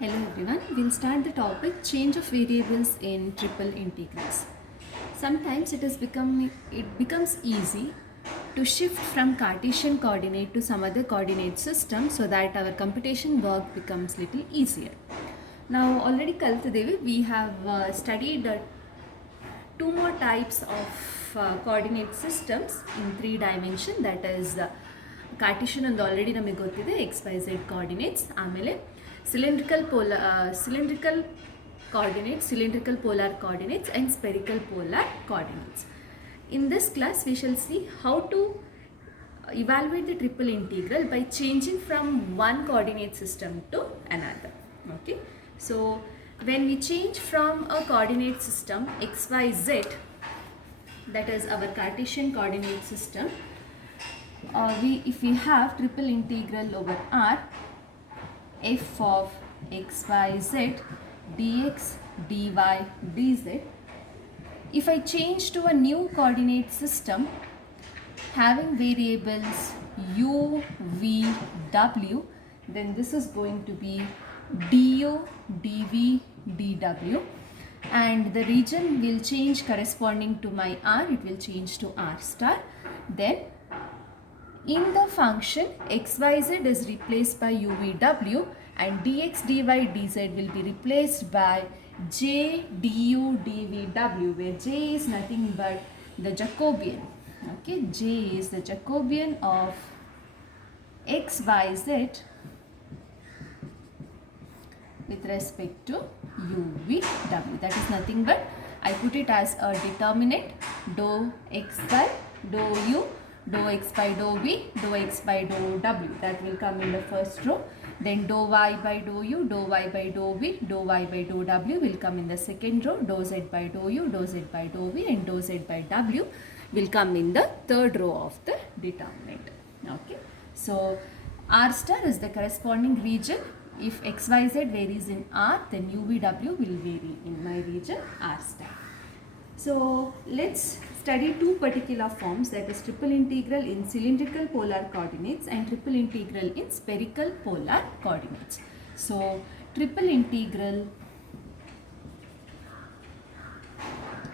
Hello everyone, we'll start the topic change of variables in triple integrals. Sometimes it becomes easy to shift from Cartesian coordinate to some other coordinate system so that our computation work becomes little easier. Now already Kaltadevi we have studied two more types of coordinate systems in three dimension, that is Cartesian and already ನಮಗೆ ಗೊತ್ತಿದೆ XYZ coordinates, ಆಮೇಲೆ cylindrical coordinates, cylindrical polar coordinates and spherical polar coordinates. In this class we shall see how to evaluate the triple integral by changing from one coordinate system to another. Okay, so when we change from a coordinate system XYZ, that is our Cartesian coordinate system, if we have triple integral over R f of xyz dx dy dz, if I change to a new coordinate system having variables u, v, w, then this is going to be du, dv, dw, and the region will change corresponding to my r, it will change to r star. Then in the function xyz is replaced by uvw and dx dy dz will be replaced by j du dvw, where j is nothing but the Jacobian. Okay, j is the Jacobian of xyz with respect to uvw. That is nothing but I put it as a determinant dou x by dou u, dou x by dou v, dou x by dou w, that will come in the first row. Then dou y by dou u, dou y by dou v, dou y by dou w will come in the second row. Dou z by dou u, dou z by dou v and dou z by w will come in the third row of the determinant. Okay, so r star is the corresponding region. If xyz varies in r, then uvw will vary in my region r star. So let's study two particular forms, that is triple integral in cylindrical polar coordinates and triple integral in spherical polar coordinates. So triple integral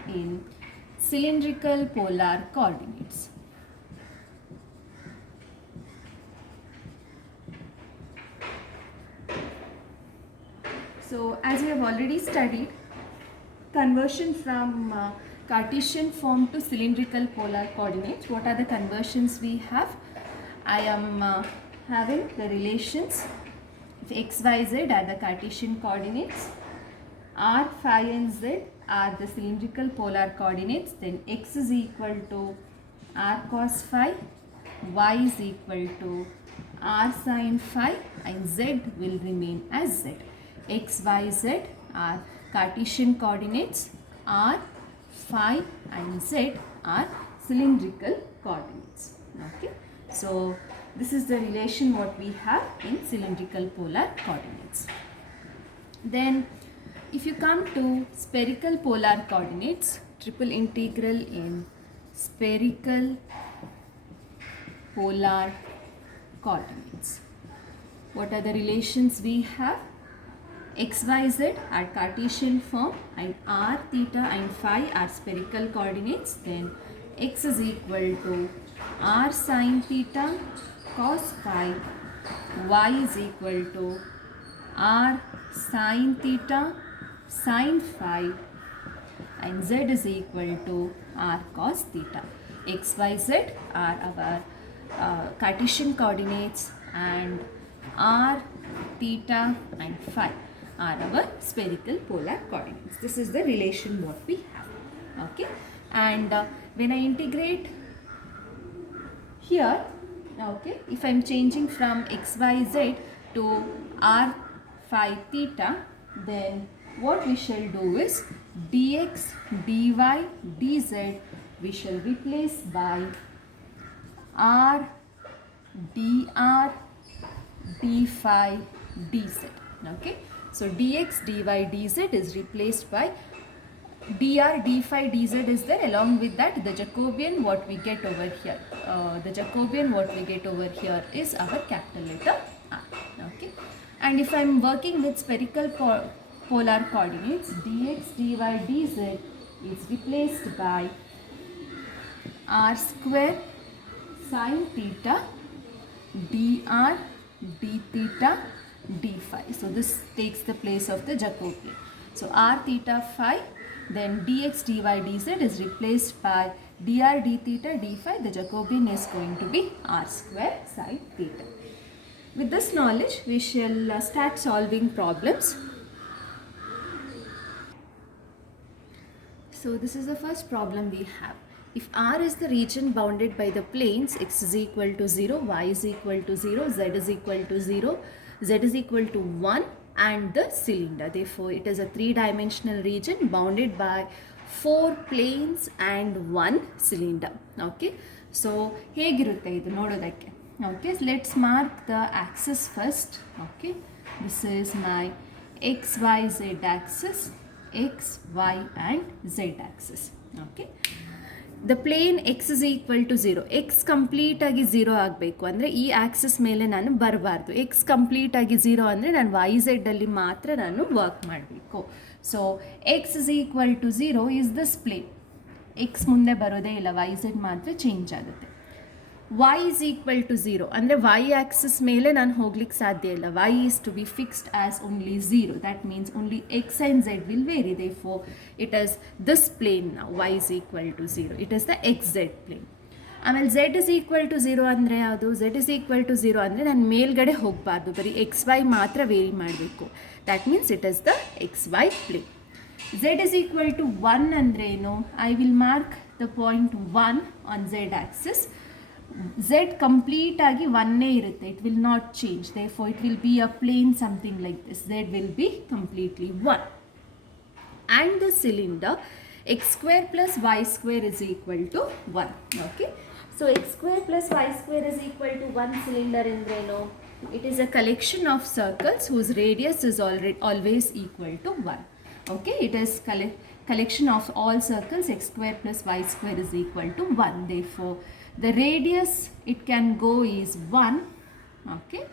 in cylindrical polar coordinates. So as we have already studied, conversion from Cartesian form to cylindrical polar coordinates, what are the conversions we have? I am having the relations if x, y, z are the Cartesian coordinates, r, phi and z are the cylindrical polar coordinates, then x is equal to r cos phi, y is equal to r sin phi and z will remain as z. X, y, z are Cartesian coordinates, r, phi and z are cylindrical coordinates. Okay, so this is the relation what we have in cylindrical polar coordinates. Then if you come to spherical polar coordinates, triple integral in spherical polar coordinates, what are the relations we have? XYZ are Cartesian form and r, theta and phi are spherical coordinates. Then x is equal to r sin theta cos phi, y is equal to r sin theta sin phi and z is equal to r cos theta. XYZ are our Cartesian coordinates and r, theta and phi are our spherical polar coordinates. This is the relation what we have. Okay, and when I integrate here, okay, if I am changing from xyz to r phi theta, then what we shall do is dx dy dz we shall replace by r dr d phi dz. Okay, so dx dy dz is replaced by dr d phi dz is there, along with that the Jacobian what we get over here. The Jacobian what we get over here is our capital letter r. Okay, And if I am working with spherical polar coordinates, dx, dy, dz is replaced by r square sine theta dr d theta d phi. So this takes the place of the Jacobian. So r theta phi, then dx dy dz is replaced by dr d theta d phi. The Jacobian is going to be r square sine theta. With this knowledge, we shall start solving problems. So this is the first problem we have. If R is the region bounded by the planes x is equal to 0, y is equal to 0, z is equal to 0, z is equal to 1 and the cylinder. Therefore, it is a three-dimensional region bounded by 4 planes and 1 cylinder. Okay. So, ಹೇಗಿರುತ್ತೆ ಇದು ನೋಡೋದಕ್ಕೆ. Okay, so let's mark the axis first. Okay, this is my x, y, z axis, x, y and z axis. Okay, the plane x is equal to 0. x complete ಆಗಿ 0 ಆಗಬೇಕು ಅಂದರೆ ಈ Axis ಮೇಲೆ ನಾನು ಬರಬಾರ್ದು. x ಕಂಪ್ಲೀಟ್ ಆಗಿ 0 ಅಂದರೆ ನಾನು y z ಅಲ್ಲಿ ಮಾತ್ರ ನಾನು ವರ್ಕ್ ಮಾಡಬೇಕು. So x is equal to 0 is this plane. x ಮುಂದೆ ಬರೋದೇ ಇಲ್ಲ, y z ಮಾತ್ರ ಚೇಂಜ್ ಆಗುತ್ತೆ. y is equal to 0 ಅಂದರೆ y axis ಮೇಲೆ ನಾನು ಹೋಗ್ಲಿಕ್ಕೆ ಸಾಧ್ಯ ಇಲ್ಲ. y is to be fixed as only 0. That means only x and z will vary. Therefore, it is this plane now. y is equal to 0. It is the xz plane. ಆಮೇಲೆ z is equal to 0 ಅಂದರೆ ಯಾವುದು? z is equal to 0 ಅಂದರೆ ನಾನು ಮೇಲ್ಗಡೆ ಹೋಗಬಾರ್ದು, ಬರೀ x y ಮಾತ್ರ vary ಮಾಡಬೇಕು. That means it is the x y plane. z is equal to 1 ಅಂದರೆ ಏನು? I will mark the point 1 on z axis. z complete ಆಗಿ 1 ಇರುತ್ತೆ. It will not change. Therefore it will be a plane something like this. z will be completely 1 and the cylinder x square plus y square is equal to 1. Okay, so x square plus y square is equal to 1 cylinder endreno? It is a collection of circles whose radius is always equal to 1. Okay, it is collection of all circles. X square plus y square is equal to 1. Therefore, the radius it can go is 1. Okay,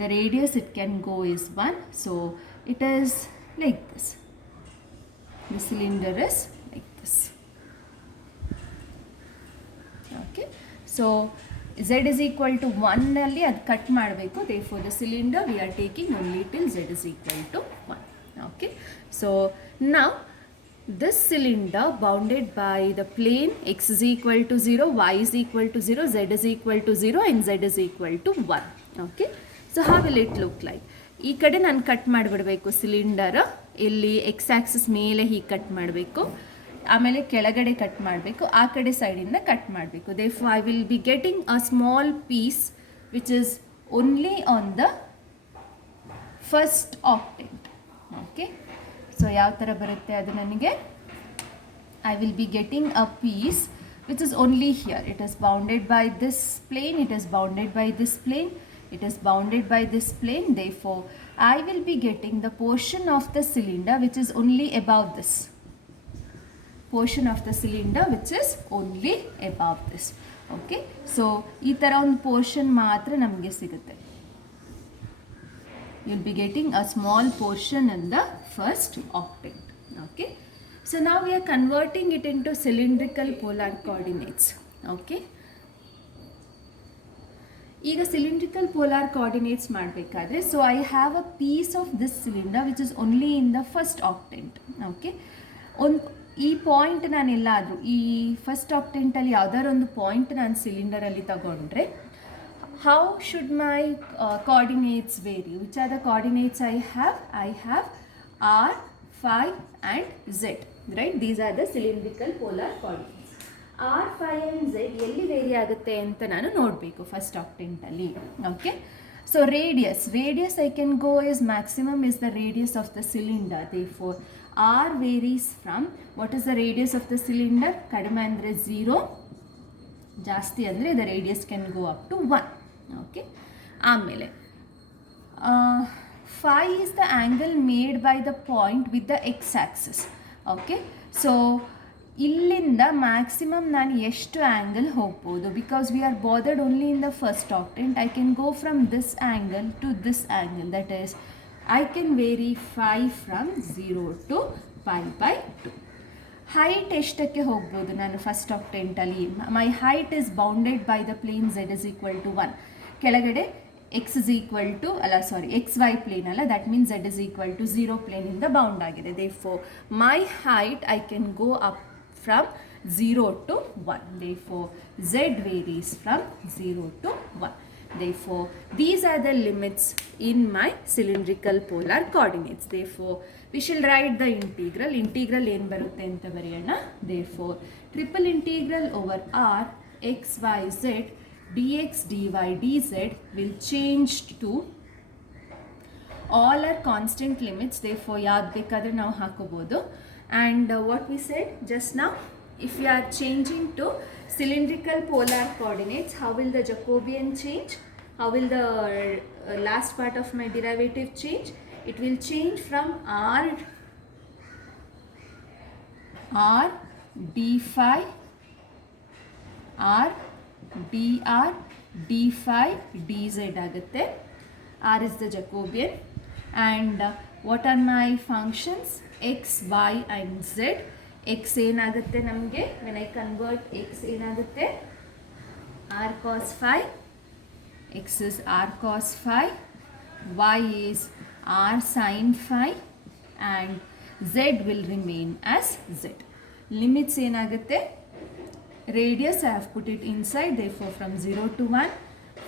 the radius it can go is 1. So it is like this. The cylinder is like this. Okay, so z is equal to 1 ನಲ್ಲಿ ಅದು cut ಮಾಡಬೇಕು. Therefore, the cylinder we are taking only till z is equal to 1. Okay, so now this cylinder bounded by the plane x is equal to 0, y is equal to 0, z is equal to 0 and z is equal to 1. Okay, so how will it look like? ಈ ಕಡೆ ನಾನು cut ಮಾಡಿಬಿಡಬೇಕು cylinder. ಇಲ್ಲಿ X Axis ಮೇಲೆ ಹೀಗೆ cut ಮಾಡಬೇಕು, ಆಮೇಲೆ ಕೆಳಗಡೆ cut ಮಾಡಬೇಕು, ಆ ಕಡೆ ಸೈಡಿಂದ ಕಟ್ ಮಾಡಬೇಕು. Therefore I will be getting a small piece which is only on the first octant. Okay, so ಯಾವ ಥರ ಬರುತ್ತೆ ಅದು ನನಗೆ? I will be getting a piece which is only here. It is bounded by this plane, it is bounded by this plane, it is bounded by this plane. Therefore, I will be getting the portion of the cylinder which is only above this. Portion of the cylinder which is only above this. Okay, so ee tara ಒಂದು portion ಮಾತ್ರ ನಮಗೆ ಸಿಗುತ್ತೆ. You will be getting a small portion in the first octet. Okay, so now we are converting it into cylindrical polar coordinates. Okay, ಈಗ cylindrical polar coordinates ಮಾಡಬೇಕಾದ್ರೆ, so I have a piece of this cylinder which is only in the first octant. Okay, ಈ point ನಾನು ಎಲ್ಲಾದರೂ ಈ first ಆಕ್ಟೆಂಟಲ್ಲಿ ಯಾವ್ದಾದ್ರು ಒಂದು point ನಾನು ಸಿಲಿಂಡರಲ್ಲಿ ತಗೊಂಡ್ರೆ, how should my coordinates vary? Which are the coordinates I have? I have r, phi and z, right? These are the cylindrical polar coordinates. r, phi and z ಎಲ್ಲಿ vary ಆಗುತ್ತೆ ಅಂತ ನಾನು ನೋಡಬೇಕು first ಆಕ್ಟೆಂಟಲ್ಲಿ. Okay, so radius I can go is maximum is the radius of the cylinder. Therefore, r varies from, what is the radius of the cylinder? ಕಡಿಮೆ ಅಂದರೆ 0, ಜಾಸ್ತಿ ಅಂದರೆ the radius can go up to 1. Okay, ಆಮೇಲೆ phi is the angle made by the point with the x axis. Okay, so ಇಲ್ಲಿಂದ maximum ನಾನು ಎಷ್ಟು angle ಹೋಗ್ಬೋದು, because we are bothered only in the first octant. I can go from this angle to this angle, that is I can vary phi from 0 to pi by 2. Height ಎಷ್ಟಕ್ಕೆ ಹೋಗ್ಬೋದು ನಾನು first ಆಕ್ಟೆಂಟಲ್ಲಿ? My height is bounded by the plane z is equal to 1. ಕೆಳಗಡೆ x is equal to x y plane ಅಲ್ಲ, that means z is equal to 0 ಪ್ಲೇನಿಂದ bound ಆಗಿದೆ. Therefore my height I can go up from 0 to 1. Therefore z varies from 0 to 1. Therefore these are the limits in my cylindrical polar coordinates. Therefore we shall write the integral ಏನು ಬರುತ್ತೆ ಅಂತ ಬರೆಯೋಣ. Therefore triple integral over r x y z dx dy dz will change to all are constant limits. Therefore ಯಾವ್ದು ಬೇಕಾದರೆ ನಾವು ಹಾಕೋಬೋದು. And what we said just now, if we are changing to cylindrical polar coordinates, how will the Jacobian change? How will the last part of my derivative change? It will change from r d phi r dr d phi dz ಆಗುತ್ತೆ. R is the Jacobian. And what are my functions? X, y and z. X ಏನಾಗುತ್ತೆ ನಮಗೆ? when I convert x ಏನಾಗುತ್ತೆ? r cos phi. X is r cos phi, y is r sin phi, and z will remain as z. Limits ಏನಾಗುತ್ತೆ? Radius I have put it inside, therefore from 0 to 1,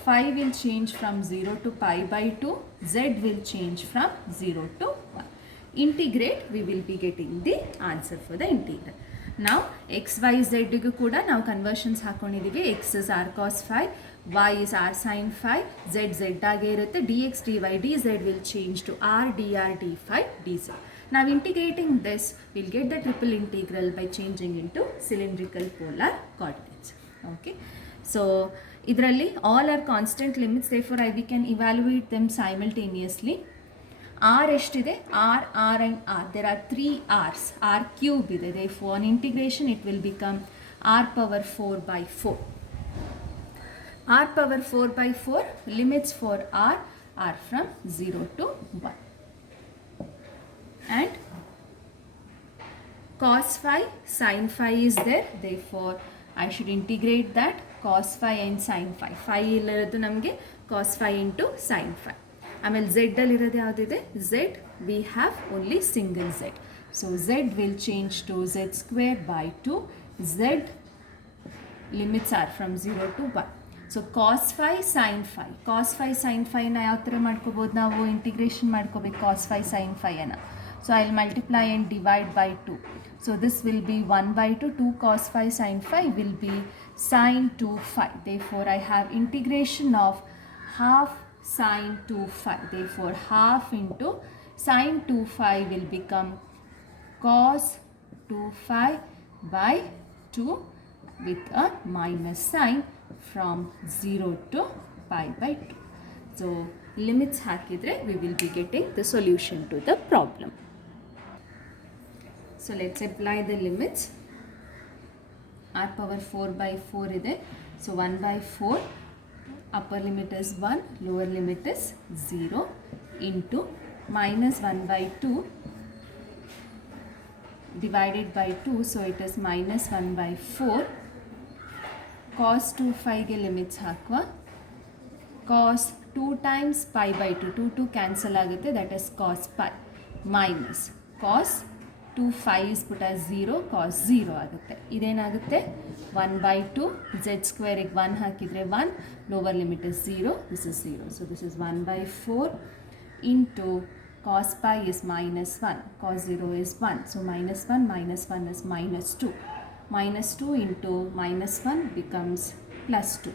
phi will change from 0 to pi by 2, z will change from 0 to 1. Integrate, we will be getting the answer for the integral. Now x, y, z ಗೂ ಕೂಡ ನಾವು conversions ಹಾಕೊಂಡಿದ್ದೀವಿ. x is r cos phi, y is r sin phi, z ಆಗೇ ಇರುತ್ತೆ. dx dy dz will change to r dr d phi dz. Now integrating this, we'll get the triple integral by changing into cylindrical polar coordinates. Okay, so ಇದರಲ್ಲಿ all are constant limits, therefore we can evaluate them simultaneously. r ಎಷ್ಟಿದೆ? r and r, there are 3 r's, r cube ಇದೆ. Therefore on integration it will become r power 4 by 4. r power 4 by 4, limits for r are from 0 to 1. And cos phi, sin phi is there, therefore I should integrate that cos phi and sin phi. Phi ಇಲ್ಲಿರೋದು ನಮಗೆ cos phi into sin phi. ಆಮೇಲೆ z ಅಲ್ಲಿರೋದು ಯಾವುದಿದೆ? z, we have only single z. So z will change to z square by 2. Z limits are from 0 to 1. So cos phi, sin phi. Cos phi, sin phi ನ ಯಾವ ಥರ ಮಾಡ್ಕೋಬೋದು ನಾವು? Integration ಮಾಡ್ಕೋಬೇಕು cos phi, sin phi ಅನ್ನು. So I'll multiply and divide by 2. So this will be 1 by 2. 2 cos phi sin phi will be sin 2 phi. Therefore I have integration of half sin 2 phi. Therefore half into sin 2 phi will become cos 2 phi by 2 with a minus sign from 0 to pi by 2. So limits ಹಾಕಿದ್ರೆ we will be getting the solution to the problem. So let's apply the limits. r power 4 by 4 ಇದೆ. So 1 by 4, upper limit is 1, lower limit is 0 into minus 1 by 2 divided by 2, so it is minus 1 by 4. Cos 2 phi ಗೆ limits ಹಾಕುವ. cos 2 times pi by 2, 2 2 cancel ಆಗುತ್ತೆ, that is cos pi minus cos 2 phi is put as 0, cos 0 ಆಗುತ್ತೆ. ಇದೇನಾಗುತ್ತೆ? 1 by 2, z square ಗೆ 1 ಹಾಕಿದರೆ 1, lower limit is 0, this is 0. So this is 1 by 4 into cos pi is minus 1, cos 0 is 1. So minus 1 is minus 2. Minus 2 into minus 1 becomes plus 2.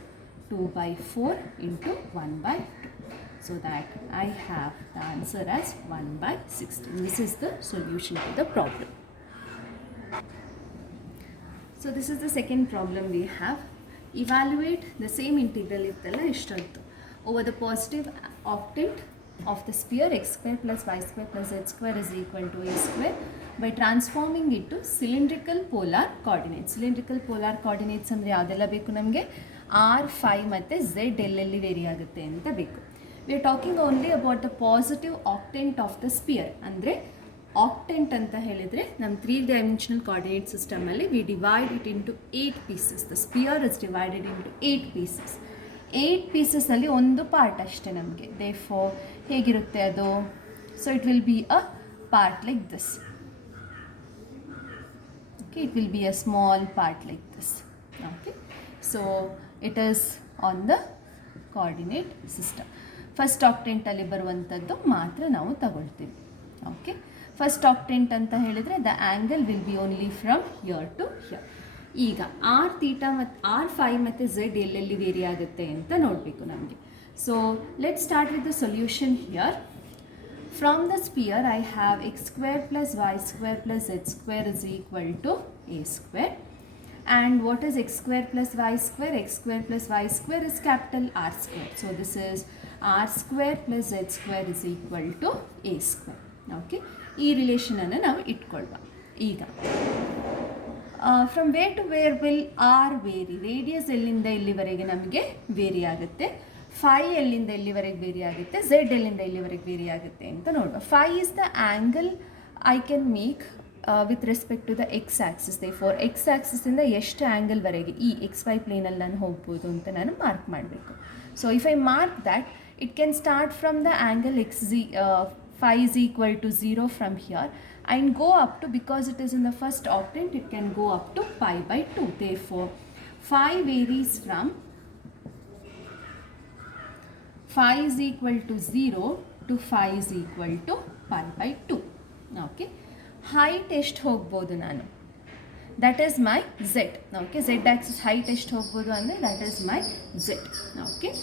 2 by 4 into 1 by 2. So that I have the answer as 1 by 16. This is the solution to the problem. So this is the second problem we have. Evaluate the same integral ಇತ್ತಲ್ಲ ಇಷ್ಟೊತ್ತು over the positive octant of the sphere x square plus y square plus z square is equal to a square by transforming it to cylindrical polar coordinates. Cylindrical polar coordinates ಅಂದರೆ ಯಾವುದೆಲ್ಲ ಬೇಕು ನಮಗೆ r, phi ಮತ್ತು z ಎಲ್ಲೆಲ್ಲಿ vary ಆಗುತ್ತೆ ಅಂತ ಬೇಕು. We are talking only about the positive octant of the sphere. ಅಂದರೆ octant ಅಂತ ಹೇಳಿದರೆ ನಮ್ಮ 3-dimensional coordinate system ಅಲ್ಲಿ we divide it into 8 pieces. The sphere is divided into 8 pieces. 8 ಪೀಸಸ್ನಲ್ಲಿ ಒಂದು ಪಾರ್ಟ್ ಅಷ್ಟೇ ನಮಗೆ. ದೇರ್ಫೋರ್ ಹೇಗಿರುತ್ತೆ ಅದು? So it will be a part like this. Okay, it will be a small part like this. Okay, so it is on the coordinate system. First ಆಕ್ಟೆಂಟಲ್ಲಿ ಬರುವಂಥದ್ದು ಮಾತ್ರ ನಾವು ತಗೊಳ್ತೀವಿ. ಓಕೆ, ಫಸ್ಟ್ ಆಕ್ಟೆಂಟ್ ಅಂತ ಹೇಳಿದರೆ the angle will be only from here to here. ಈಗ r theta ಮತ್ತು ಆರ್ ಫೈ ಮತ್ತು ಝೆಡ್ ಎಲ್ಲೆಲ್ಲಿ ವೇರಿ ಆಗುತ್ತೆ ಅಂತ ನೋಡಬೇಕು ನಮಗೆ. So let start with the solution here. From the sphere I have x square plus y square plus z square is equal to a square. And what is x square plus y square? X square plus y square is capital R square. So this is R square plus Z square is equal to A square. Okay, ಈ ರಿಲೇಷನನ್ನು ನಾವು ಇಟ್ಕೊಳ್ಳುವ. ಈಗ from where to where will r vary? Radius ಎಲ್ಲಿಂದ ಎಲ್ಲಿವರೆಗೆ ನಮಗೆ very ಆಗುತ್ತೆ, five ಎಲ್ಲಿಂದ ಎಲ್ಲಿವರೆಗೆ ವೇರಿ ಆಗುತ್ತೆ, ಝೆಡ್ ಎಲ್ಲಿಂದ ಎಲ್ಲಿವರೆಗೆ ವೇರಿ ಆಗುತ್ತೆ ಅಂತ ನೋಡುವ. Phi is the angle I can make with respect to the x axis. For x ಆ್ಯಕ್ಸಿಸಿಂದ ಎಷ್ಟು ಆ್ಯಂಗಲ್ವರೆಗೆ ಈ ಎಕ್ಸ್ ವೈ ಪ್ಲೇನಲ್ಲಿ ನಾನು ಹೋಗ್ಬೋದು ಅಂತ ನಾನು ಮಾರ್ಕ್ ಮಾಡಬೇಕು. So if I mark that, it can start from the angle phi is equal to 0 from here and go up to, because it is in the first octant, it can go up to pi by 2. Therefore, phi varies from phi is equal to 0 to phi is equal to pi by 2. Okay, height ಎಷ್ಟು ಹೋಗ್ಬೋದು ನಾನು? That is my z. Okay, z axis height ಎಷ್ಟು ಹೋಗ್ಬೋದು ಅಂದರೆ that is my z. Okay,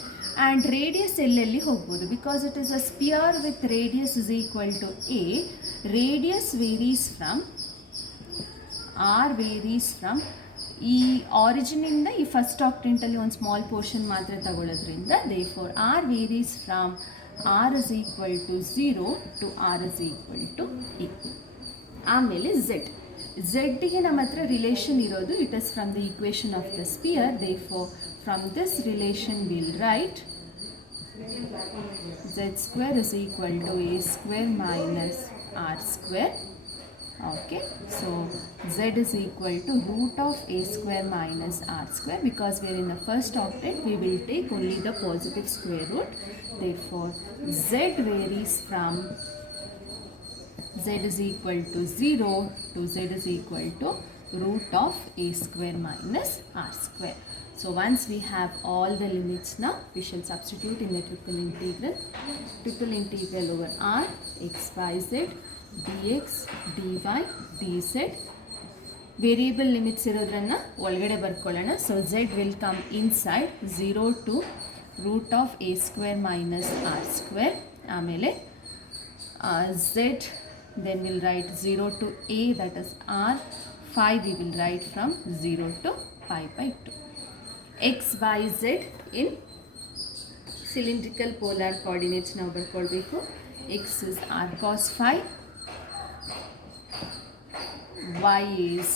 and radius ಎಲ್ಲೆಲ್ಲಿ ಹೋಗ್ಬೋದು? Because it is a sphere with radius is equal to a, radius varies from, r varies from, ಈ ಆರಿಜಿನಿಂದ ಈ first ಆಕ್ಟೆಂಟಲ್ಲಿ ಒಂದು small portion ಮಾತ್ರ ತಗೊಳ್ಳೋದ್ರಿಂದ therefore r varies from r is equal to 0 to r is equal to a. ಆಮೇಲೆ ಝೆಡ್ಗೆ ನಮ್ಮ ಹತ್ರ relation ಇರೋದು, it is from the equation of the spear. Therefore from this relation will write z square is equal to a square minus r square. Okay, so z is equal to root of a square minus r square. Because we are in the first octet, we will take only the positive square root. Therefore z varies from z is equal to 0 to z is equal to root of a square minus r square. So once we have all the limits now, we shall substitute in the triple integral. Triple integral over r x y z dx dy dz. Variable limits ಇರೋದ್ರನ್ನ ಒಳಗಡೆ ಬರ್ಕೊಳ್ಳೋಣ. So z will come inside 0 to root of a square minus r square. ಆಮೇಲೆ z, then we'll write 0 to a, that is r. 5 we will write from 0 to pi by 2. x, y, z in cylindrical polar coordinates ನಾವು ಬರ್ಕೊಳ್ಬೇಕು. x is r cos phi, y is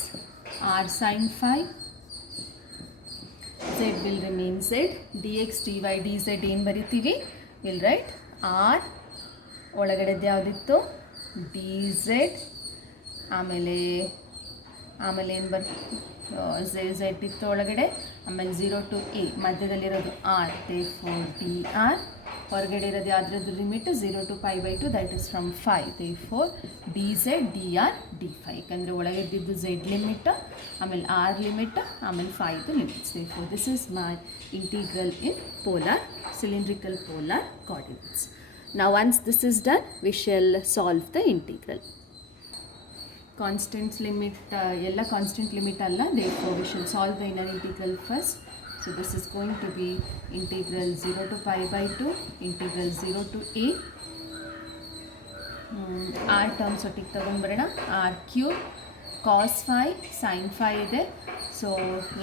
r sin phi, z will remain z, dx dy dz ಏನು ಬರಿತೀವಿ? will write r ಒಳಗಡೆದು ಯಾವುದಿತ್ತು dz, ಆಮೇಲೆ ಏನು z ಇತ್ತು ಒಳಗಡೆ, ಆಮೇಲೆ 0 to a ಮಧ್ಯದಲ್ಲಿರೋದು r, therefore dr. ಹೊರಗಡೆ ಇರೋದು ಯಾವುದ್ರದ್ದು limit 0 to pi by 2, that is from 5, therefore dz dr d5. ಯಾಕಂದರೆ ಒಳಗೆ ಇದ್ದಿದ್ದು z ಲಿಮಿಟ್, ಆಮೇಲೆ r ಲಿಮಿಟ್, ಆಮೇಲೆ 5 limits. therefore this is my integral in cylindrical polar coordinates. Now once this is done, we shall solve the integral. Constant limit, ಎಲ್ಲ constant limit ಅಲ್ಲ, therefore we shall solve the inner integral first. So this is going to be integral 0 to pi by 2, integral 0 to a. r terms ಒಟ್ಟಿಗೆ ತಗೊಂಡ್ಬರೋಣ. r cube cos phi sin phi ಇದೆ. So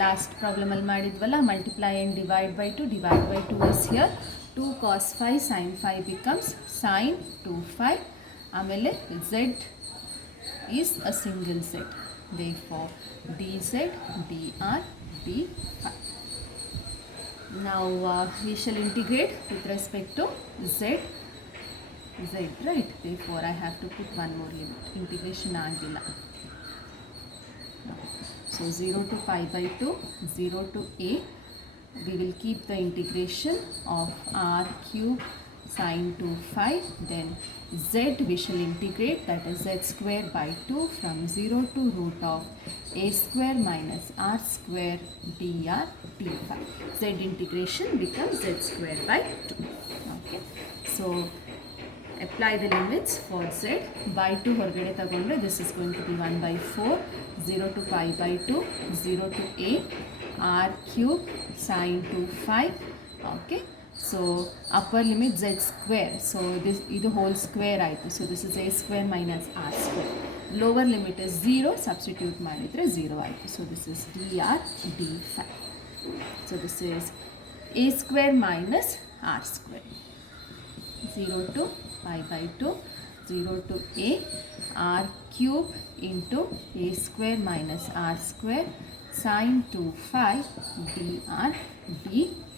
last ಪ್ರಾಬ್ಲಮಲ್ಲಿ ಮಾಡಿದ್ವಲ್ಲ, multiply and divide by 2 is here. 2 cos phi sin phi becomes sin 2 phi. ಆಮೇಲೆ z is a single z. Therefore, dz, dr, d phi. Now we shall integrate with respect to z, right? Therefore, I have to put one more limit. Integration agilla. So 0 to pi by 2, 0 to a. We will keep the integration of r cube sin 2 phi. Then z we shall integrate, that is z square by 2 from 0 to root of a square minus r square dr d phi. Z integration becomes z square by 2. Okay. So apply the limits for z. By 2 ಹೊರಗಡೆ ತಗೊಂಡ್ರೆ this is going to be 1 by 4, 0 to pi by 2, 0 to a, r cube sin 2 phi. Okay. So upper limit z square. So this the whole square ಆಯಿತು. So this is a square minus r square. Lower limit is 0. Substitute ಮಾಡಿದ್ರೆ 0 ಆಯಿತು. So this is dr d phi. So this is a square minus r square. 0 to pi by 2, 0 to a, r cube into a square minus r square sin 2 phi dr d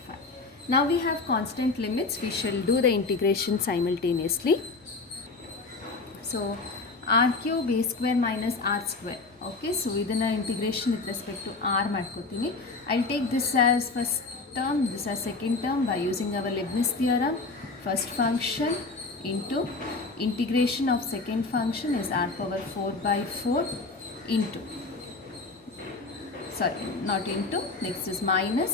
phi. Now we have constant limits. We shall do the integration simultaneously. So r cube a square minus r square. Okay, so within our integration with respect to r ಮಾಡ್ಕೋತೀನಿ. I'll take this as first term, this as second term by using our Leibniz theorem. First function into integration of second function is r power 4 by 4 into, sorry, not into, next is minus.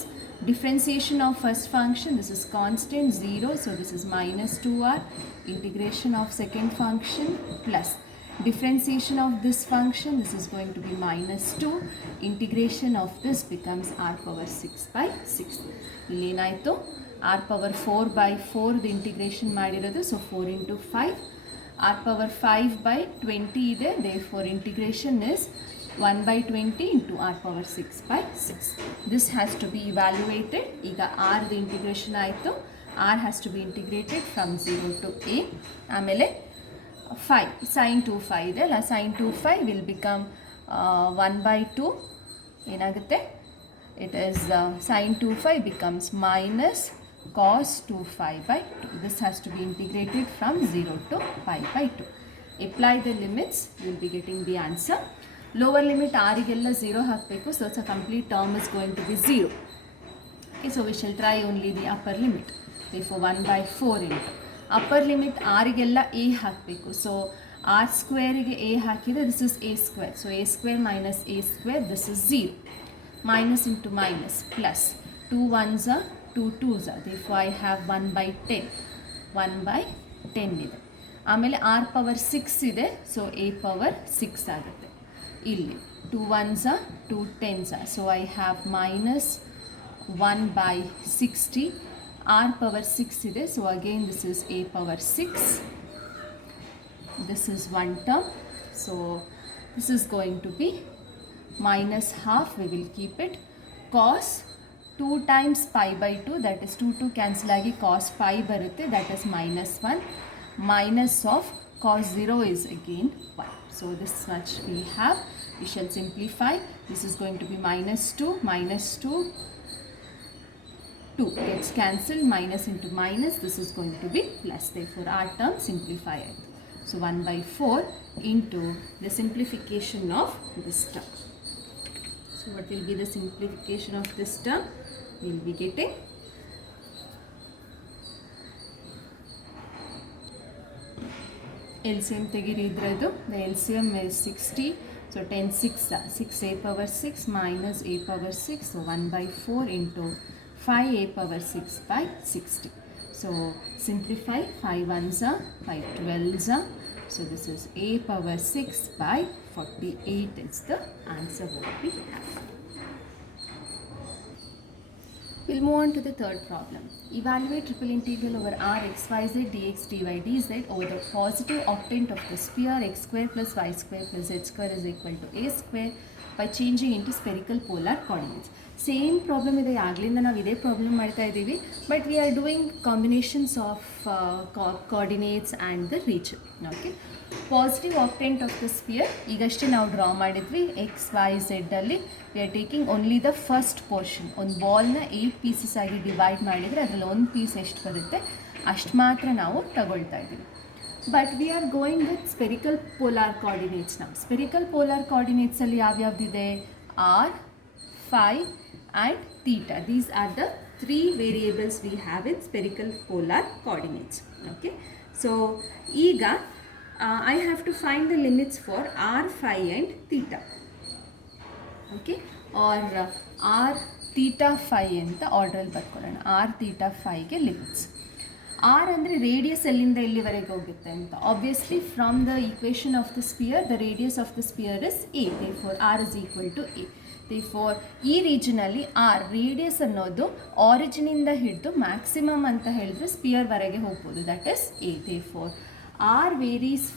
Differentiation of first function, this is constant 0, so this is minus 2r. Integration of second function plus differentiation of this function, this is going to be minus 2. Integration of this becomes r power 6 by 6. ಇಲ್ಲಿ ಏನಾಯಿತು, r power 4 by 4 the integration ಮಾಡಿರೋದು, so 4 into 5. r power 5 by 20 ಇದೆ, therefore integration is 1 by 20 into r power 6 by 6. This has to be evaluated. ಈಗ r the integration ಆಯಿತು, r has to be integrated from 0 to a. ಆಮೇಲೆ 5 sin 2 phi ಇದೆ ಅಲ್ಲ, sin 2 phi will become 1 by 2. ಏನಾಗುತ್ತೆ, it is sin 2 phi becomes minus cos 2 phi by 2. This has to be integrated from 0 to pi by 2. Apply the limits, you will be getting the answer. Lower limit r ಗೆಲ್ಲ 0 ಹಾಕಬೇಕು, so it's a complete term is going to be 0. Okay, so we shall try only the upper limit. Therefore 1 by 4 into upper limit r ಗೆಲ್ಲ a ಹಾಕಬೇಕು. So r square ಗೆ a ಹಾಕಿದರೆ this is a square. So a square minus a square, this is 0. Minus into minus plus 2 1s are 2 2s are. Therefore I have 1 by 10. 1 by 10 ಇದೆ. ಆಮೇಲೆ r power 6 ಇದೆ, so a power 6 ಆಗುತ್ತೆ. ಇಲ್ಲಿ 2 1s are 2 10s are. So I have minus 1 by 60. r power 6 ಇದೆ, so again this is a power 6. This is one term, so this is going to be minus half, we will keep it. Cos 2 times pi by 2, that is 2 2 cancel ಆಗಿ cos pi ಬರುತ್ತೆ, that is minus 1. Minus of cos 0 is again 1. So this much we have. We shall simplify. This is going to be minus 2, minus 2, 2 gets cancelled, minus into minus, this is going to be plus. Therefore our term simplify it. So 1 by 4 into the simplification of this term. So what will be the simplification of this term? We will be getting LCM ತೆಗಿರಿ ಇದ್ರದ್ದು. The LCM is 60. So 10 6 6 a power 6 minus a power 6. So 1 by 4 into 5 a power 6 by 60. So simplify, 5 1s are 5 12s are. So this is a power 6 by 48 is the answer what we have. We'll move on to the third problem. Evaluate triple integral over r x y z dx dy dz over the positive octant of the sphere x square plus y square plus z square is equal to a square by changing into spherical polar coordinates. Same problem ಇದೆ, ಆಗಲಿಂದ ನಾವು ಇದೇ problem ಮಾಡ್ತಾ ಇದ್ದೀವಿ, but we are doing combinations of coordinates and the region. Okay, positive octant of the sphere ಈಗಷ್ಟೇ ನಾವು draw ಮಾಡಿದ್ವಿ. X y ಝೆಡ್ಡಲ್ಲಿ we are taking only the first portion. ಒಂದು ಬಾಲ್ನ 8 ಪೀಸಸ್ ಆಗಿ ಡಿವೈಡ್ ಮಾಡಿದರೆ ಅದರಲ್ಲಿ ಒಂದು ಪೀಸ್ ಎಷ್ಟು ಬರುತ್ತೆ ಅಷ್ಟು ಮಾತ್ರ ನಾವು ತಗೊಳ್ತಾ ಇದ್ದೀವಿ. But we are going with spherical polar coordinates. ನಾವು ಸ್ಪೆರಿಕಲ್ ಪೋಲಾರ್ ಕೋಆರ್ಡಿನೇಟ್ಸಲ್ಲಿ ಯಾವ್ಯಾವ್ದಿದೆ, r, phi and theta. These are the 3 variables we have in spherical polar coordinates. Okay, so ega I have to find the limits for r, phi and theta. Okay, or r, theta, phi ಅಂತ ಆರ್ಡ್ರಲ್ಲಿ ಬರ್ಕೊಳ್ಳೋಣ. r, theta, phi ಗೆ limits. r ಅಂದರೆ radius ಎಲ್ಲಿಂದ ಎಲ್ಲಿವರೆಗೆ ಹೋಗುತ್ತೆ ಅಂತ. Obviously from the equation of the spear the radius of the spear is a, therefore r is equal to a. therefore ಈ ರೀಜನಲ್ಲಿ R radius ಅನ್ನೋದು ಆರಿಜಿನಿಂದ ಹಿಡಿದು ಮ್ಯಾಕ್ಸಿಮಮ್ ಅಂತ ಹೇಳಿದ್ರೆ ಸ್ಪಿಯರ್ವರೆಗೆ ಹೋಗ್ಬೋದು, that is a. therefore r varies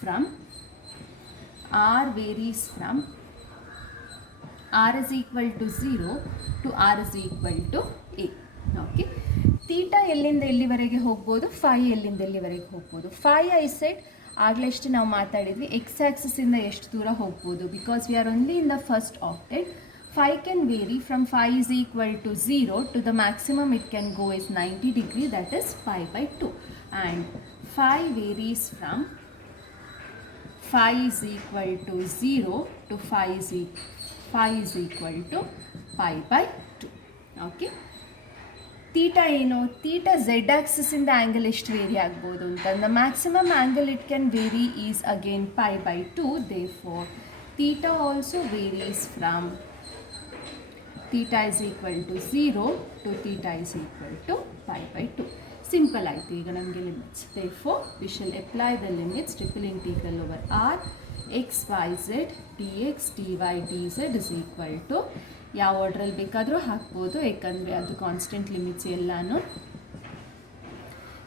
from r is equal to 0 to r is equal to a. Okay, theta ಎಲ್ಲಿಂದ ಎಲ್ಲಿವರೆಗೆ ಹೋಗ್ಬೋದು, ಫೈ ಎಲ್ಲಿಂದ ಎಲ್ಲಿವರೆಗೆ ಹೋಗ್ಬೋದು. ಫೈ ಐ ಸೆಟ್ ಆಗಲೇ ನಾವು ಮಾತಾಡಿದ್ವಿ, ಎಕ್ಸ್ ಆ್ಯಕ್ಸಿಸಿಂದ ಎಷ್ಟು ದೂರ ಹೋಗ್ಬೋದು, because we are only in the first octant. Phi can vary from phi is equal to 0 to the maximum it can go is 90 degree, that is pi by 2. And phi varies from phi is equal to 0 to phi is equal to pi by 2. Okay. Theta ಏನು, theta z axis ಇಂದ angle ಎಷ್ಟು vary ಆಗ್ಬೋದು ಅಂತಂದ maximum angle it can vary is again pi by 2. therefore theta also varies from theta is equal to 0 to theta is equal to pi by 2. Simple ಆಯಿತು ಈಗ ನಮಗೆ limits. therefore we shall apply the limits. triple integral over r x y z dx dy dz is equal to ಯಾವ ಆರ್ಡ್ರಲ್ಲಿ ಬೇಕಾದರೂ ಹಾಕ್ಬೋದು, ಯಾಕಂದರೆ ಅದು constant limits ಎಲ್ಲಾನು.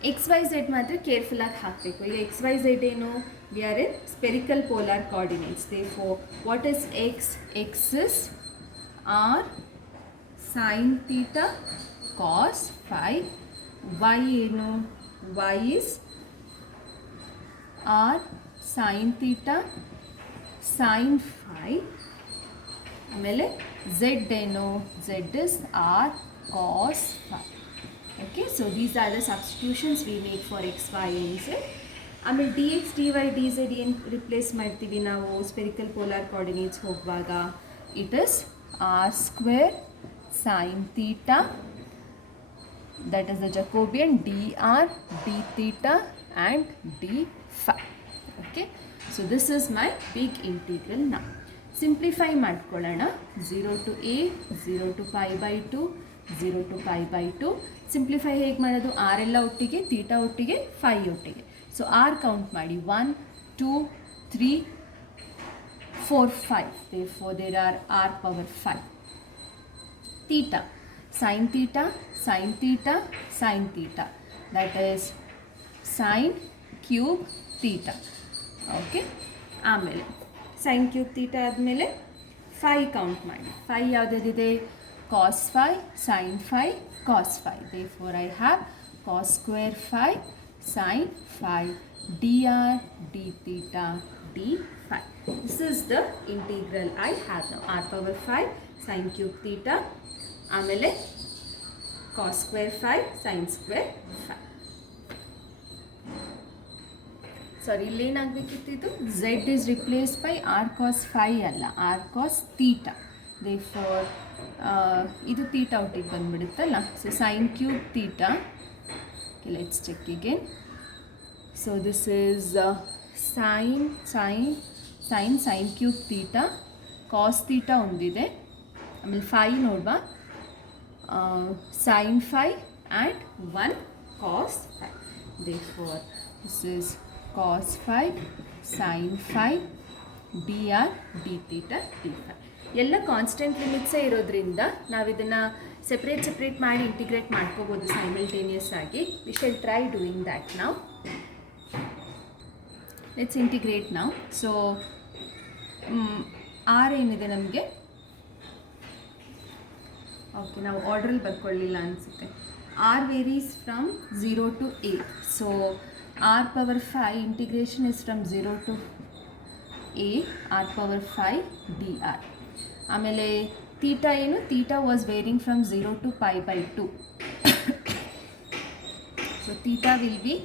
X y Z ಮಾತ್ರ ಕೇರ್ಫುಲ್ಲಾಗಿ ಹಾಕಬೇಕು. ಈಗ ಎಕ್ಸ್ ವೈ ಝೆಡ್ ಏನು, we are in spherical polar coordinates. therefore what is x? x is r sin theta cos phi. y ಏನು, y is r sin theta sin phi. ಆಮೇಲೆ z ಏನು, z is r cos phi. okay, so these are the substitutions we make for x, y and z. ಆಮೇಲೆ d x d y d z ಏನು replace ಮಾಡ್ತೀವಿ ನಾವು spherical polar coordinates ಹೋಗುವಾಗ, it is r square sin theta, that is the Jacobian dr d theta and d phi. okay, so this is my big integral. now simplify ಮಾಡ್ಕೊಳ್ಳೋಣ. 0 to a, 0 to pi by 2, 0 to pi by 2. Simplify ಹೇಗೆ ಮಾಡೋದು, R ಎಲ್ಲ ಒಟ್ಟಿಗೆ, theta ಒಟ್ಟಿಗೆ, five ಒಟ್ಟಿಗೆ. So R count ಮಾಡಿ, 1 2 3 4 5. therefore there are r power 5. theta, sin theta, sin theta, sin theta, that is sin cube theta. okay, ಆಮೇಲೆ sin cube theta ಆದಮೇಲೆ phi count ಮಾಡಿ. phi ಯಾವುದಿದೆ, cos phi, sin phi, cos phi. therefore I have cos square phi sin phi dr d theta d phi. this is the integral I have now. r power 5 sin cube theta ಆಮೇಲೆ cos square phi sin square phi. Sorry, ಇಲ್ಲೇನಾಗಬೇಕಿತ್ತು, z is replaced by r cos phi ಅಲ್ಲ, r cos theta. therefore ಇದು theta ಒಟ್ಟಿಗೆ ಬಂದುಬಿಡುತ್ತಲ್ಲ. So sin cube theta. okay, let's check again. so this is sin cube theta, cos theta ಒಂದಿದೆ, ಆಮೇಲೆ phi ನೋಡುವ, sin phi and 1 cos phi. therefore this is cos phi sin phi dr d theta d phi. ಎಲ್ಲ constant ಲಿಮಿಟ್ಸೇ ಇರೋದ್ರಿಂದ ನಾವು ಇದನ್ನು separate ಮಾಡಿ integrate ಮಾಡ್ಕೋಬೋದು ಸೈಮಲ್ಟೇನಿಯಸ್ ಆಗಿ. We shall try doing that now. Let's integrate now. So r ಏನಿದೆ ನಮಗೆ, ಓಕೆ, ನಾವು ಆರ್ಡ್ರಲ್ಲಿ ಬರ್ಕೊಳ್ಳಿಲ್ಲ ಅನಿಸುತ್ತೆ. R varies from 0 to a. So r power 5 integration is from 0 to a r power 5 dr. ಆಮೇಲೆ ತೀಟಾ ಏನು, theta was varying from 0 to π/2. So theta will be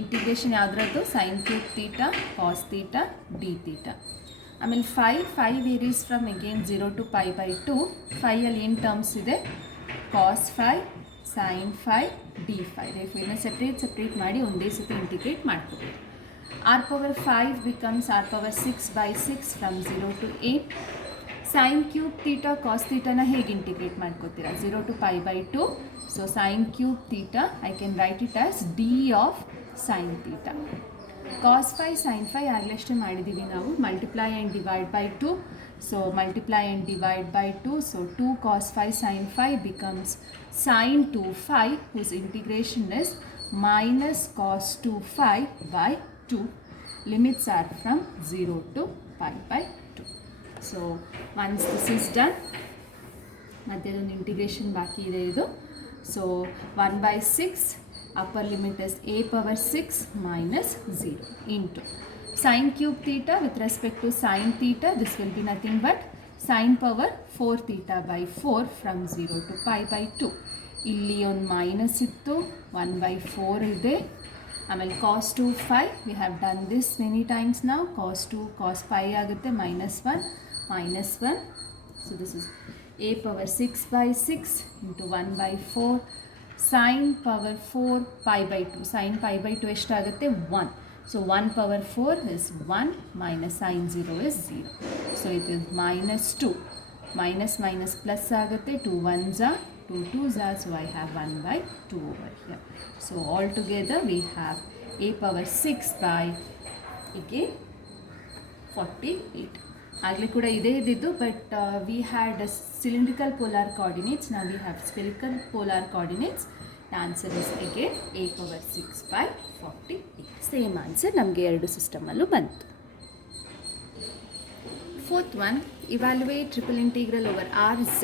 integration ಯಾವುದ್ರದ್ದು, sign cube theta cos theta d theta. ಆಮೇಲೆ 5 varies from again 0 to π/2. 5ಅಲ್ಲಿ ಏನು terms ಇದೆ, ಕಾಸ್ 5 sine 5 D 5. ಇದನ್ನ separate ಮಾಡಿ ಒಂದೇ ಸತಿ ಇಂಟಿಗ್ರೇಟ್ ಮಾಡ್ಕೋಬೇಕು. r power 5 becomes r power 6/6 from 0 to a. Sine cube theta cos ತೀಟಾನ ಹೇಗೆ ಇಂಟಿಗ್ರೇಟ್ ಮಾಡ್ಕೋತೀರಾ, 0 to π/2. So sine cube theta I can write it as d of sine theta. Cos 5 sine 5 ಆಗಲಷ್ಟೇ ಮಾಡಿದ್ದೀವಿ ನಾವು, multiply and divide by 2. So multiply and divide by 2. So 2 cos 5 sin 5 becomes sin 2 5 whose integration is minus cos 2 5/2. Limits are from 0 to π/2. So once this is done, ಮಧ್ಯದೊಂದು integration ಬಾಕಿ ಇದೆ ಇದು. So 1/6 upper limit is a power 6 minus 0 into sin cube theta with respect to sin theta. This will be nothing but sin power 4 theta by 4 from 0 to π/2. ಇಲ್ಲಿ ಒಂದು minus ಇತ್ತು, 1/4 ಇದೆ. ಆಮೇಲೆ cos 2 5 we have done this many times now. cos 2 cos pi ಆಗುತ್ತೆ, -1. So this is a power 6/6 into 1/4 sin power 4 π/2. sin π/2 ಎಷ್ಟಾಗುತ್ತೆ, 1. So 1 power 4 is 1 minus sin 0 is 0. So it is -2. Minus plus ಆಗುತ್ತೆ, 2 1s are 2 2s are. So I have 1/2 over here. So altogether we have a power 6 by again 48. ಆಗಲೇ ಕೂಡ ಇದೇ ಇದ್ದಿದ್ದು, but we had cylindrical polar coordinates. Now we have spherical polar coordinates. The answer is again a power 6 by 48. Same answer ನಮಗೆ ಎರಡು ಸಿಸ್ಟಮಲ್ಲೂ ಬಂತು. Fourth one, evaluate triple integral over r z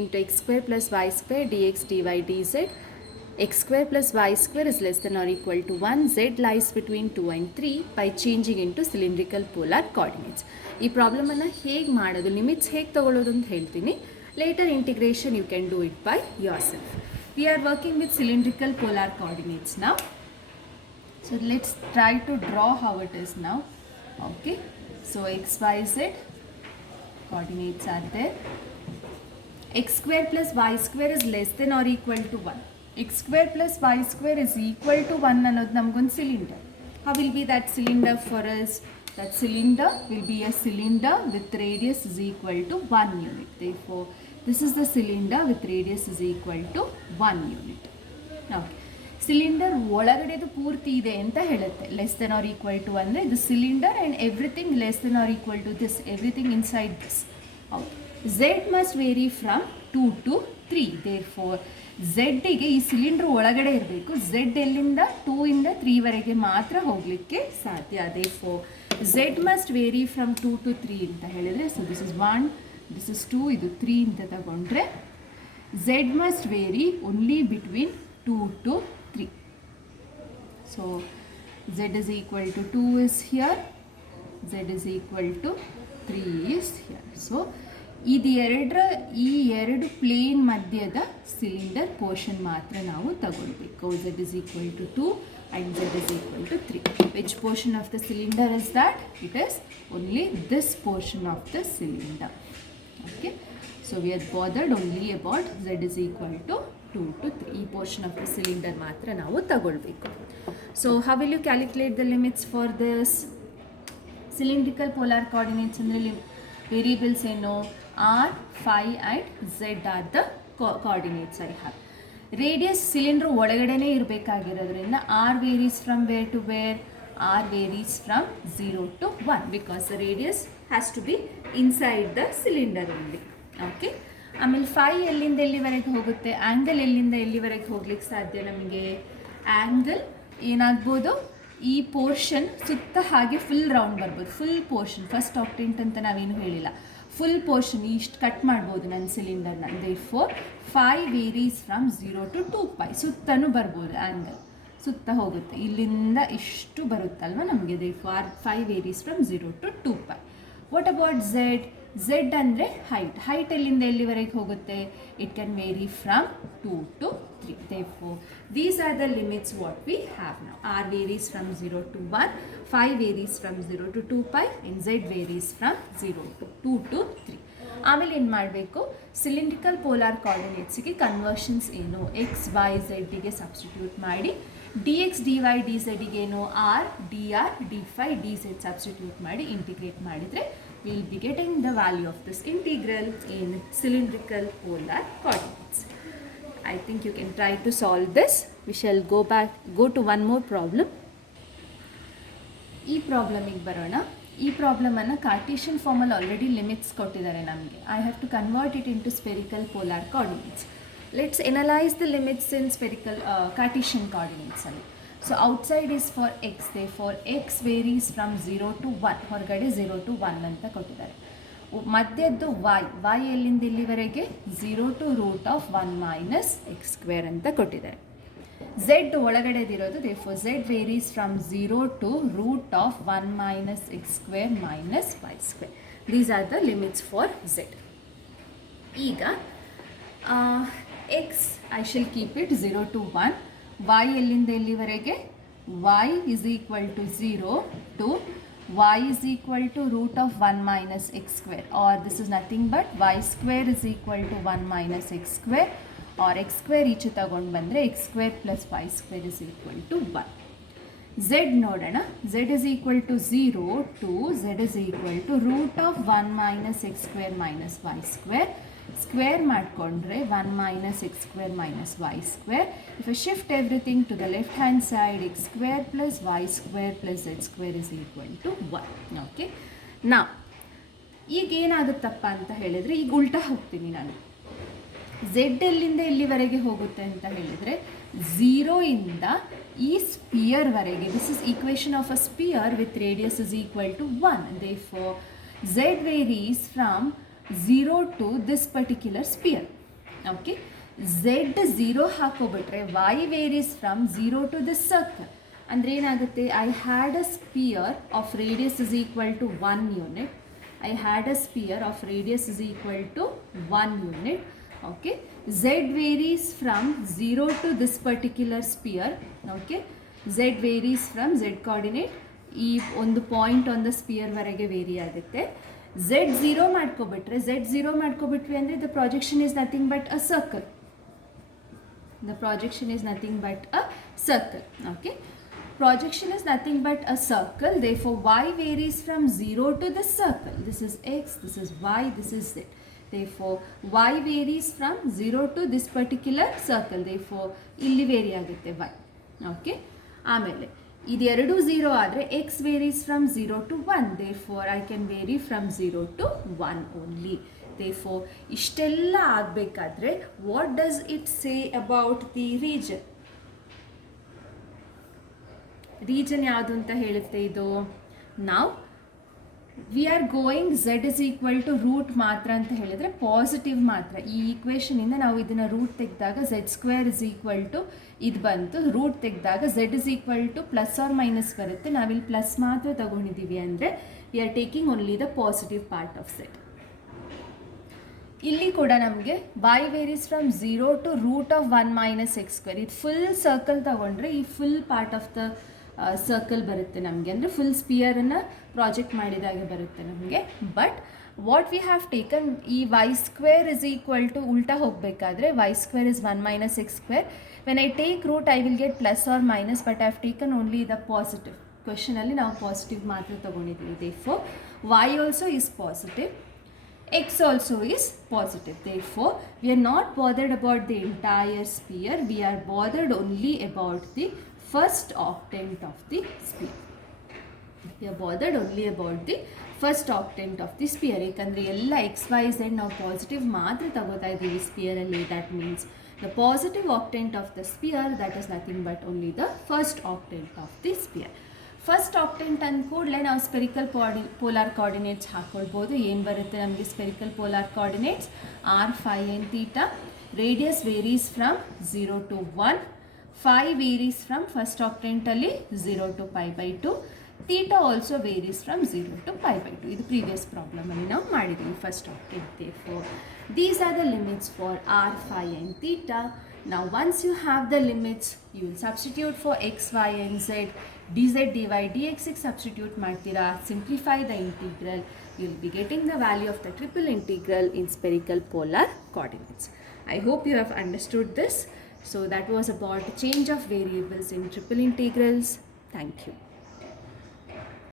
into x square plus y square dx dy dz. x square plus y square is less than or equal to 1. z lies between 2 and 3 by changing into cylindrical polar coordinates. ಈ ಪ್ರಾಬ್ಲಮನ್ನು ಹೇಗೆ ಮಾಡೋದು, limits ಹೇಗೆ ತಗೊಳ್ಳೋದು ಅಂತ ಹೇಳ್ತೀನಿ. Later integration you can do it by yourself. We are working with cylindrical polar coordinates now. So let's try to draw how it is now. Okay, so x y z coordinates are there. x square plus y square is less than or equal to 1. x square plus y square is equal to 1 ಅನ್ನೋದು ನಮಗೊಂದು cylinder. How will be that cylinder for us? That cylinder will be a cylinder with radius is equal to 1 unit. Therefore, this is the cylinder with radius is equal to 1 unit. Okay. Cylinder ಒಳಗಡೆದು ಪೂರ್ತಿ ಇದೆ ಅಂತ ಹೇಳುತ್ತೆ. Less than or equal to ಅಂದರೆ ಇದು cylinder and everything less than or equal to this, everything inside this. ಹೌದು, z must vary from 2 to 3. Therefore ಝೆಡ್ಡಿಗೆ ಈ ಸಿಲಿಂಡ್ರ್ ಒಳಗಡೆ ಇರಬೇಕು. ಝೆಡ್ ಎಲ್ಲಿಂದ 2 ಇಂದ 3ವರೆಗೆ ಮಾತ್ರ ಹೋಗಲಿಕ್ಕೆ ಸಾಧ್ಯ. Therefore z must vary from 2 to 3 ಅಂತ ಹೇಳಿದರೆ, so this is 1, this is 2, ಇದು 3 ಅಂತ ತಗೊಂಡ್ರೆ z must vary only between 2 to 3. So z is equal to 2 is here, z is equal to 3 is here. So ಈ ಎರಡು plane ಮಧ್ಯದ cylinder portion ಮಾತ್ರ ನಾವು ತಗೊಳ್ಬೇಕು. z is equal to 2 and z is equal to 3. Which portion of the cylinder is that? It is only this portion of the cylinder. Okay, so we are bothered only about z is equal to 2 to 3. ಈ portion of the cylinder ಮಾತ್ರ ನಾವು ತಗೊಳ್ಬೇಕು. So how will you calculate the limits for this cylindrical polar coordinates? ಅಂದರೆ variables ಏನು? r, phi and z are the coordinates I have. Radius cylinder ಒಳಗಡೆನೇ ಇರಬೇಕಾಗಿರೋದ್ರಿಂದ r varies from where to where? r varies from 0 to 1 because the radius has to be inside the cylinder only. Okay, ಆಮೇಲೆ five ಎಲ್ಲಿಂದ ಎಲ್ಲಿವರೆಗೆ ಹೋಗುತ್ತೆ? Angle ಎಲ್ಲಿಂದ ಎಲ್ಲಿವರೆಗೆ ಹೋಗ್ಲಿಕ್ಕೆ ಸಾಧ್ಯ ನಮಗೆ? ಆ್ಯಂಗಲ್ ಏನಾಗ್ಬೋದು, ಈ ಪೋರ್ಷನ್ ಸುತ್ತ ಹಾಗೆ ಫುಲ್ ರೌಂಡ್ ಬರ್ಬೋದು. ಫುಲ್ ಪೋರ್ಷನ್, ಫಸ್ಟ್ ಆಕ್ಟೆಂಟ್ ಅಂತ ನಾವೇನು ಹೇಳಿಲ್ಲ, ಫುಲ್ ಪೋರ್ಷನ್ ಇಷ್ಟು ಕಟ್ ಮಾಡ್ಬೋದು ನನ್ನ ಸಿಲಿಂಡರ್ನ. Therefore 5 varies from 0 to 2π. ಸುತ್ತನೂ ಬರ್ಬೋದು, ಆ್ಯಂಗಲ್ ಸುತ್ತ ಹೋಗುತ್ತೆ, ಇಲ್ಲಿಂದ ಇಷ್ಟು ಬರುತ್ತಲ್ವ ನಮಗೆ. Therefore 5 varies from 0 to 2π. What about z? Z ಅಂದರೆ ಹೈಟ್ ಎಲ್ಲಿಂದ ಎಲ್ಲಿವರೆಗೆ ಹೋಗುತ್ತೆ? It can vary from 2 to 3. Therefore, these are the limits what we have now. R varies from 0 to 1, 5 varies from 0 to 2π, and Z varies from 0 to 2 to 3. ಆಮೇಲೆ ಏನು ಮಾಡಬೇಕು? Cylindrical polar ಕೋಆರ್ಡಿನೇಟ್ಸಿಗೆ conversions ಏನು? X y ಝೆಡ್ಡಿಗೆ substitute ಮಾಡಿ, d x d y d ಝೆಡ್ಡಿಗೇನು r d r d phi d z substitute ಮಾಡಿ integrate ಮಾಡಿದರೆ we'll be getting the value of this integral in cylindrical polar coordinates. I think you can try to solve this. We shall go to one more problem. ಈ ಪ್ರಾಬ್ಲಮಿಗೆ ಬರೋಣ. ಈ ಪ್ರಾಬ್ಲಮನ್ನು cartesian ಫಾರ್ಮಲ್ಲಿ already limits ಕೊಟ್ಟಿದ್ದಾರೆ ನಮಗೆ. I have to convert it into spherical polar coordinates. Let's analyse the limits in spherical cartesian ಕೋಆರ್ಡಿನೇಟ್ಸಲ್ಲಿ. So outside is for x, therefore x varies from 0 to 1, ಹೊರಗಡೆ 0 to 1 ಅಂತ ಕೊಟ್ಟಿದ್ದಾರೆ. ಮಧ್ಯದ್ದು ವೈ ಎಲ್ಲಿಂದ ಇಲ್ಲಿವರೆಗೆ 0 to √1 minus x square ಅಂತ ಕೊಟ್ಟಿದ್ದಾರೆ. Z ಒಳಗಡೆದಿರೋದು, therefore z varies from 0 to √1 minus x square minus y square. These are the limits for z. ಈಗ x I shall keep it 0 to 1. y ಎಲ್ಲಿಂದ ಎಲ್ಲಿವರೆಗೆ? y is equal to 0 to y is equal to √1 minus x square, or this is nothing but y square is equal to 1 minus x square, or x square ಈಚೆ ತಗೊಂಡು ಬಂದರೆ x square plus y square is equal to 1. z ನೋಡೋಣ. z is equal to 0 to z is equal to √1 minus x square minus y square. Square ಮಾಡಿಕೊಂಡ್ರೆ 1 minus x square minus y square. If I shift everything to the left hand side, x square plus y square plus z square is equal to 1. Okay. Now, ಈಗ ಏನಾಗುತ್ತಪ್ಪ ಅಂತ ಹೇಳಿದರೆ, ಈಗ ಉಲ್ಟಾ ಹೋಗ್ತೀನಿ ನಾನು. Z ಎಲ್ಲಿಂದ ಎಲ್ಲಿವರೆಗೆ ಹೋಗುತ್ತೆ ಅಂತ ಹೇಳಿದರೆ 0 ಇಂದ ಈ ಸ್ಪಿಯರ್ವರೆಗೆ. This is equation of a sphere with radius is equal to 1. Therefore z varies from 0 to this particular sphere. Okay. Z 0 ಹಾಕೋಬಿಟ್ರೆ y varies from 0 to this circle. ಅಂದರೆ ಏನಾಗುತ್ತೆ? I had a sphere of radius is equal to 1 unit. I had a sphere of radius is equal to 1 unit. Okay. Z varies from 0 to this particular sphere. Okay. Z varies from Z coordinate. ಈ ಒಂದು point on the ಸ್ಪಿಯರ್ವರೆಗೆ very ಆಗುತ್ತೆ. z0 ಮಾಡ್ಕೊಬಿಟ್ವಿ ಅಂದರೆ the projection is nothing but a circle. The projection is nothing but a circle. Okay. Projection is nothing but a circle. Therefore, y varies from 0 to the circle. This is x, this is y, this is z. Therefore, y varies from 0 to this particular circle. Therefore, illi vary ಆಗುತ್ತೆ y. Okay. ಆಮೇಲೆ ಇದೆರಡು 0 ಆದರೆ x varies from 0 to 1. Therefore, I can vary from 0 to 1 only. Therefore, ಇಷ್ಟೆಲ್ಲ ಆಗಬೇಕಾದ್ರೆ what does it say about the region? Region ಯಾವುದು ಅಂತ ಹೇಳುತ್ತೆ ಇದು? Now, we are going z is equal to root ಮಾತ್ರ ಅಂತ ಹೇಳಿದ್ರೆ ಪಾಸಿಟಿವ್ ಮಾತ್ರ. ಈ ಈಕ್ವೇಷನಿಂದ ನಾವು ಇದನ್ನು ರೂಟ್ ತೆಗೆದಾಗ z square is equal to ಇದು ಬಂತು. ರೂಟ್ ತೆಗೆದಾಗ z is equal to plus R minus ಬರುತ್ತೆ. ನಾವಿಲ್ಲಿ ಪ್ಲಸ್ ಮಾತ್ರ ತಗೊಂಡಿದ್ದೀವಿ ಅಂದರೆ we are taking only the positive part of z. ಇಲ್ಲಿ ಕೂಡ ನಮಗೆ y varies from 0 to √1 minus x square. ಇದು ಫುಲ್ ಸರ್ಕಲ್ ತಗೊಂಡ್ರೆ ಈ full part of the circle ಬರುತ್ತೆ ನಮಗೆ, ಅಂದರೆ ಫುಲ್ ಸ್ಪಿಯರನ್ನು ಪ್ರಾಜೆಕ್ಟ್ ಮಾಡಿದಾಗೆ ಬರುತ್ತೆ ನಮಗೆ. But what we have taken, ಈ y square is equal to ಉಲ್ಟಾ ಹೋಗಬೇಕಾದ್ರೆ y square is 1 minus x square. When I take root I will get plus R minus, but I have taken only the positive. ಕ್ವೆಶನಲ್ಲಿ ನಾವು positive ಮಾತ್ರ ತೊಗೊಂಡಿದ್ದೀವಿ. Therefore y also is positive, x also is positive. Therefore, we are not bothered about the entire sphere. We are bothered only about the first octant of the sphere. We are bothered only about the first octant of the sphere. ಏಕೆಂದರೆ ಎಲ್ಲ x y z ನಾವು positive ಮಾತ್ರ ತಗೋತಾ ಇದ್ದೀವಿ ಸ್ಪಿಯರಲ್ಲಿ. That means the positive octant of the sphere, that is nothing but only the first octant of the sphere. First octant ಅಂದ ಕೂಡಲೇ ನಾವು ಸ್ಪೆರಿಕಲ್ ಪೋಲಾರ್ ಕೋಆರ್ಡಿನೇಟ್ಸ್ ಹಾಕ್ಕೊಳ್ಬೋದು. ಏನು ಬರುತ್ತೆ ನಮಗೆ spherical polar coordinates? r, phi and theta. Radius varies from 0 to 1. Phi varies from first octant ಅಲ್ಲಿ 0 to pi by 2. Theta also varies from 0 to pi by 2. ಇದು previous problem ಅಲ್ಲಿ ನಾವು ಮಾಡಿದ್ದೀವಿ first ಆಕ್ಟೆಂಟ್. Therefore, these are the limits for r, phi and theta. Now once you have the limits, you will substitute for x, y and z. dz, dy, dx substitute ಮಾಡ್ತೀರಾ. Simplify the integral. You will be getting the value of the triple integral in spherical polar coordinates. I hope you have understood this. So that was about change of variables in triple integrals. Thank you.